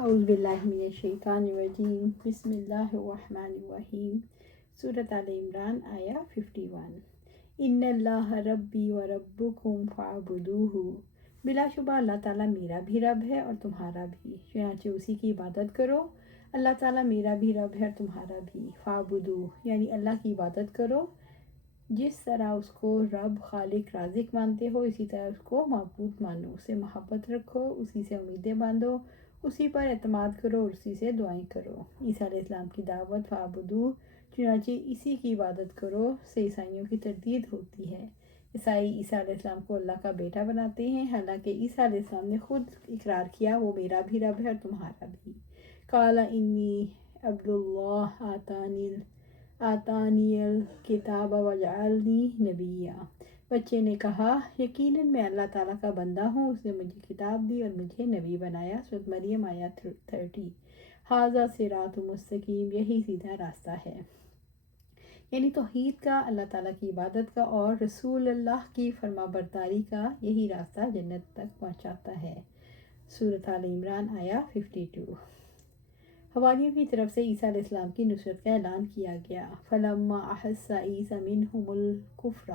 اعوذ باللہ من الشیطان الرجیم بسم اللہ الرحمن الرحیم سورۃ آل عمران آیا 51 ان اللہ ربی و ربکم فاعبدوہ، بلا شبہ اللہ تعالیٰ میرا بھی رب ہے اور تمہارا بھی، چنانچہ اسی کی عبادت کرو۔ اللہ تعالیٰ میرا بھی رب ہے اور تمہارا بھی، فاعبدوہ یعنی اللہ کی عبادت کرو۔ جس طرح اس کو رب خالق رازق مانتے ہو اسی طرح اس کو معبود مانو، اسے محبت رکھو، اسی سے امیدیں باندھو، اسی پر اعتماد کرو اور اسی سے دعائیں کرو۔ عیسیٰ علیہ السلام کی دعوت فاعبدوہ چنانچہ اسی کی عبادت کرو سے عیسائیوں کی تردید ہوتی ہے۔ عیسائی عیسیٰ علیہ السلام کو اللہ کا بیٹا بناتے ہیں، حالانکہ عیسیٰ علیہ السلام نے خود اقرار کیا وہ میرا بھی رب ہے اور تمہارا بھی۔ قال انی عبد اللہ آتانی الکتاب وجعلنی نبیا، بچے نے کہا یقیناً میں اللہ تعالیٰ کا بندہ ہوں، اس نے مجھے کتاب دی اور مجھے نبی بنایا۔ سورۃ مریم آیت 30۔ ھذا صراط مستقیم، یہی سیدھا راستہ ہے، یعنی توحید کا، اللہ تعالیٰ کی عبادت کا اور رسول اللہ کی فرما برداری کا، یہی راستہ جنت تک پہنچاتا ہے۔ سورۃ آل عمران آیا 52۔ حواریوں کی طرف سے عیسیٰ علیہ السلام کی نصرت کا اعلان کیا گیا۔ فلما احس عیسیٰ منہم الکفر،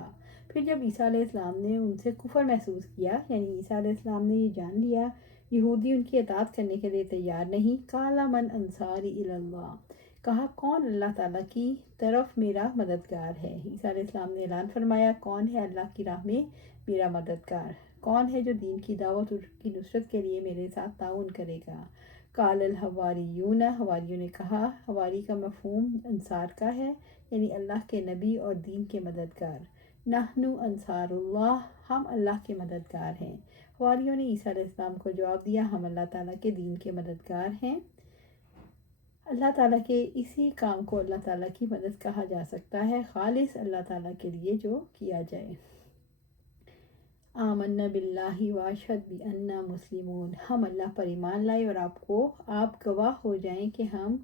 پھر جب عیسیٰ علیہ السلام نے ان سے کفر محسوس کیا، یعنی عیسیٰ علیہ السلام نے یہ جان لیا یہودی ان کی اطاعت کرنے کے لیے تیار نہیں، قال من انصاری الی اللہ، کہا کون اللہ تعالیٰ کی طرف میرا مددگار ہے۔ عیسیٰ علیہ السلام نے اعلان فرمایا کون ہے اللہ کی راہ میں میرا مددگار، کون ہے جو دین کی دعوت اور کی نصرت کے لیے میرے ساتھ تعاون کرے گا۔ قال الحواریون، حواریوں نے کہا، حواری کا مفہوم انصار کا ہے، یعنی اللہ کے نبی اور دین کے مددگار۔ نحن انصار اللہ، ہم اللہ کے مددگار ہیں۔ حواریوں نے عیسیٰ علیہ السلام کو جواب دیا ہم اللہ تعالیٰ کے دین کے مددگار ہیں۔ اللہ تعالیٰ کے اسی کام کو اللہ تعالیٰ کی مدد کہا جا سکتا ہے، خالص اللہ تعالیٰ کے لیے جو کیا جائے۔ آمنا باللہ واشہد بأننا مسلمون، ہم اللہ پر ایمان لائے اور آپ گواہ ہو جائیں کہ ہم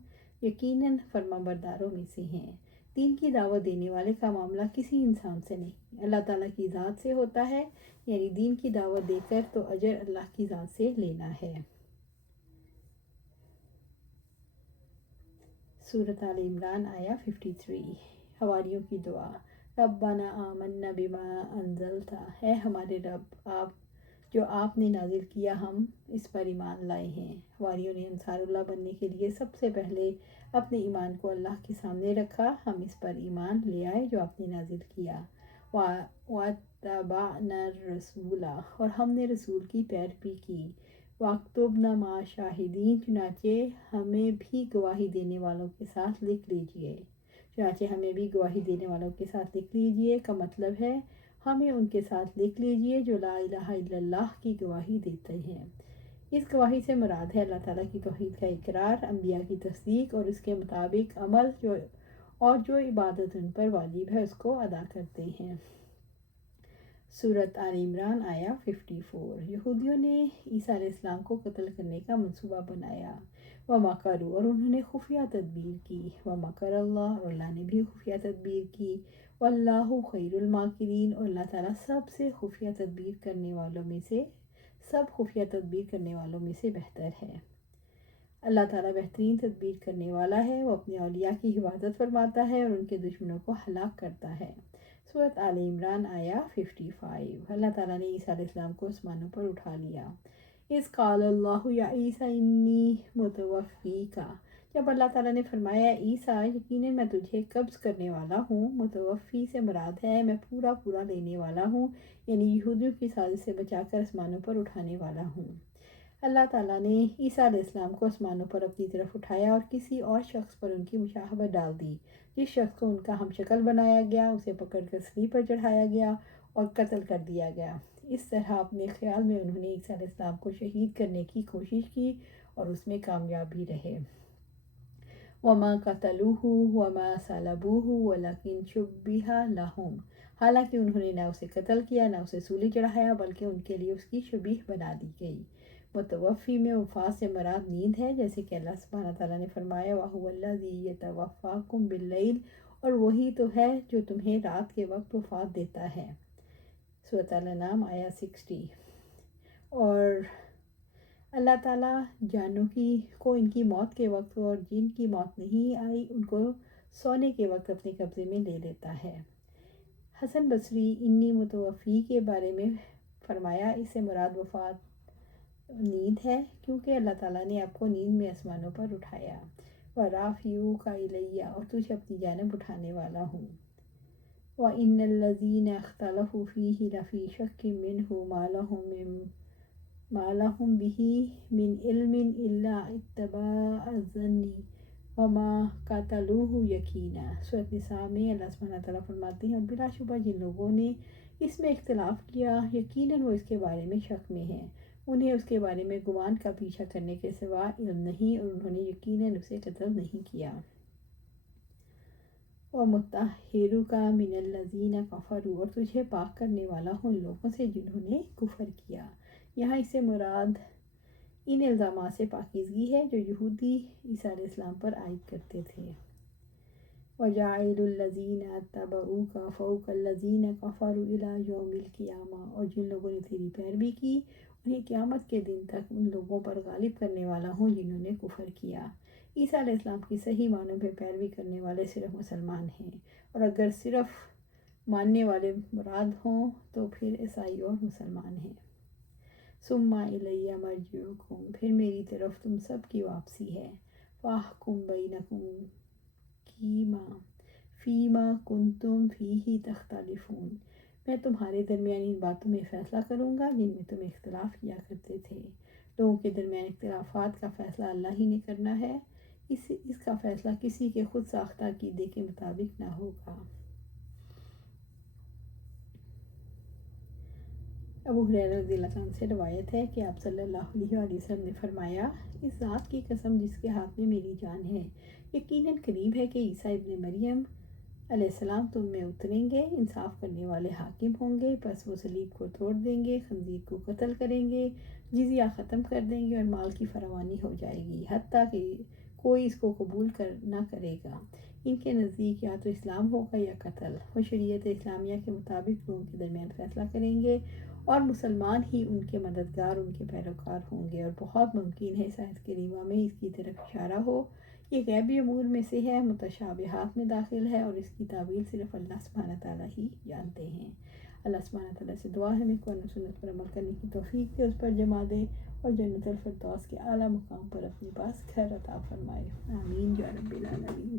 یقیناً فرما برداروں میں سے ہیں۔ دین کی دعوت دینے والے کا معاملہ کسی انسان سے نہیں، اللہ تعالیٰ کی ذات سے ہوتا ہے، یعنی دین کی دعوت دے کر تو اجر اللہ کی ذات سے لینا ہے۔ سورۃ آل عمران آیا 53۔ حواریوں کی دعا، ربنا آمنا بما انزلتا، اے ہمارے رب جو آپ نے نازل کیا ہم اس پر ایمان لائے ہیں۔ حواریوں نے انصار اللہ بننے کے لیے سب سے پہلے اپنے ایمان کو اللہ کے سامنے رکھا، ہم اس پر ایمان لے آئے جو آپ نے نازل کیا۔ واتبعنا الرسول، اور ہم نے رسول کی پیروی کی۔ واکتبنا مع شاہدین، چنانچہ ہمیں بھی گواہی دینے والوں کے ساتھ لکھ لیجئے، کا مطلب ہے ہمیں ان کے ساتھ لکھ لیجئے جو لا الہ الا اللہ کی گواہی دیتے ہیں۔ اس گواہی سے مراد ہے اللہ تعالیٰ کی توحید کا اقرار، انبیاء کی تصدیق اور اس کے مطابق عمل، جو عبادت ان پر واجب ہے اس کو ادا کرتے ہیں۔ سورۃ آل عمران آیا 54۔ یہودیوں نے عیسیٰ علیہ السلام کو قتل کرنے کا منصوبہ بنایا، ومکروا، اور انہوں نے خفیہ تدبیر کی، ومکر اللہ، اور اللہ نے بھی خفیہ تدبیر کی، واللہ خیر الماکرین، اور اللہ تعالیٰ سب خفیہ تدبیر کرنے والوں میں سے بہتر ہے۔ اللہ تعالیٰ بہترین تدبیر کرنے والا ہے، وہ اپنے اولیاء کی حفاظت فرماتا ہے اور ان کے دشمنوں کو ہلاک کرتا ہے۔ سورۃ آل عمران آیا 55۔ اللہ تعالیٰ نے عیسیٰ علیہ السلام کو آسمانوں پر اٹھا لیا۔ اذ قال اللہ یا عیسیٰ انی متوفیک، جب اللہ تعالیٰ نے فرمایا عیسیٰ یقیناً میں تجھے قبض کرنے والا ہوں، متوفی سے مراد ہے میں پورا لینے والا ہوں، یعنی یہودیوں کی سازش سے بچا کر آسمانوں پر اٹھانے والا ہوں۔ اللہ تعالیٰ نے عیسیٰ علیہ السلام کو آسمانوں پر اپنی طرف اٹھایا اور کسی اور شخص پر ان کی مشابہت ڈال دی۔ جس شخص کو ان کا ہم شکل بنایا گیا اسے پکڑ کر صلیب پر چڑھایا گیا اور قتل کر دیا گیا۔ اس طرح اپنے خیال میں انہوں نے عیسیٰ علیہ السلام کو شہید کرنے کی کوشش کی اور اس میں کامیاب بھی رہے۔ وَمَا قَتَلُوهُ وَمَا صَلَبُوهُ وَلَكِنْ شُبِّهَ لَهُمْ، حالانکہ انہوں نے نہ اسے قتل کیا نہ اسے سولی چڑھایا بلکہ ان کے لیے اس کی شبیہ بنا دی گئی۔ متوفی میں وفات سے مراد نیند ہے، جیسے کہ اللہ سبحانہ تعالیٰ نے فرمایا وَهُوَ الَّذِي يَتَوَفَّاكُم بِاللَّيْلِ، اور وہی تو ہے جو تمہیں رات کے وقت وفات دیتا ہے۔ سورۃ الانعام آیا 60۔ اور اللہ تعالیٰ جانوں کو ان کی موت کے وقت اور جن کی موت نہیں آئی ان کو سونے کے وقت اپنے قبضے میں لے لیتا ہے۔ حسن بصری انی متوفی کے بارے میں فرمایا، اس سے مراد وفات نیند ہے، کیونکہ اللہ تعالیٰ نے آپ کو نیند میں آسمانوں پر اٹھایا۔ وَرَافِعُوكَ إِلَيَّ، اور تجھے اپنی جانب اٹھانے والا ہوں۔ وَإِنَّ الَّذِينَ اخْتَلَفُوا فِيهِ لَفِي شَكٍّ مِّنْهُ مَا لَهُم بِهِ مِنْ عِلْمٍ إِلَّا اتِّبَاعَ الظَّنِّ وَمَا قَتَلُوهُ یقینا۔ سورۃ نساء میں اللہ سبحانہ تعالیٰ فرماتے ہیں، اور بلا شبہ جن لوگوں نے اس میں اختلاف کیا یقیناً وہ اس کے بارے میں شک میں ہیں، انہیں اس کے بارے میں گمان کا پیچھا کرنے کے سوا علم نہیں، اور انہوں نے یقیناً اسے قتل نہیں کیا۔ وَمُطَهِّرُكَ مِنَ الَّذِينَ كَفَرُوا، اور تجھے پاک کرنے والا ہوں ان لوگوں سے جنہوں نے کفر کیا۔ یہاں اس سے مراد ان الزامات سے پاکیزگی ہے جو یہودی عیسیٰ علیہ السلام پر عائد کرتے تھے۔ وَجَاعِلُ الَّذِينَ اتَّبَعُوكَ فَوْقَ الَّذِينَ كَفَرُوا إِلَىٰ يَوْمِ الْقِيَامَةِ، اور جن لوگوں نے تیری پیروی کی انہیں قیامت کے دن تک ان لوگوں پر غالب کرنے والا ہوں جنہوں نے کفر کیا۔ عیسیٰ علیہ السلام کی صحیح معنوں میں پیروی کرنے والے صرف مسلمان ہیں، اور اگر صرف ماننے والے مراد ہوں تو پھر عیسائی اور مسلمان ہیں۔ ثُمَّ إِلَيَّ مَرْجِعُكُمْ، پھر میری طرف تم سب کی واپسی ہے۔ فَأَحْكُم بَيْنَكُمْ فِيمَا كُنتُمْ فِيهِ تَخْتَلِفُونَ، میں تمہارے درمیان ان باتوں میں فیصلہ کروں گا جن میں تم اختلاف کیا کرتے تھے۔ لوگوں کے درمیان اختلافات کا فیصلہ اللہ ہی نے کرنا ہے، اس کا فیصلہ کسی کے خود ساختہ عقیدے کے مطابق نہ ہوگا۔ ابو ہریرہ رضی اللہ عنہ سے روایت ہے کہ آپ صلی اللہ علیہ وآلہ وسلم نے فرمایا، اس ذات کی قسم جس کے ہاتھ میں میری جان ہے، یقیناً قریب ہے کہ عیسیٰ ابن مریم علیہ السلام تم میں اتریں گے، انصاف کرنے والے حاکم ہوں گے، پس وہ صلیب کو توڑ دیں گے، خنزیر کو قتل کریں گے، جزیہ ختم کر دیں گے، اور مال کی فراوانی ہو جائے گی، حتیٰ کہ کوئی اس کو قبول نہ کرے گا۔ ان کے نزدیک یا تو اسلام ہوگا یا قتل۔ وہ شریعت اسلامیہ کے مطابق لوگوں کے درمیان فیصلہ کریں گے، اور مسلمان ہی ان کے مددگار، ان کے پیروکار ہوں گے، اور بہت ممکن ہے اس آیت کریمہ میں اس کی طرف اشارہ ہو۔ یہ غیبی امور میں سے ہے، متشابہات میں داخل ہے، اور اس کی تعویل صرف اللہ سبحانہ تعالیٰ ہی جانتے ہیں۔ اللہ سبحانہ تعالیٰ سے دعا ہے ہمیں قرآن و سنت پر عمل کرنے کی توفیق دے، اس پر جمع دے، اور جنت الفردوس کے اعلیٰ مقام پر اپنے پاس گھر عطا فرمائے۔ آمین یا رب العالمین۔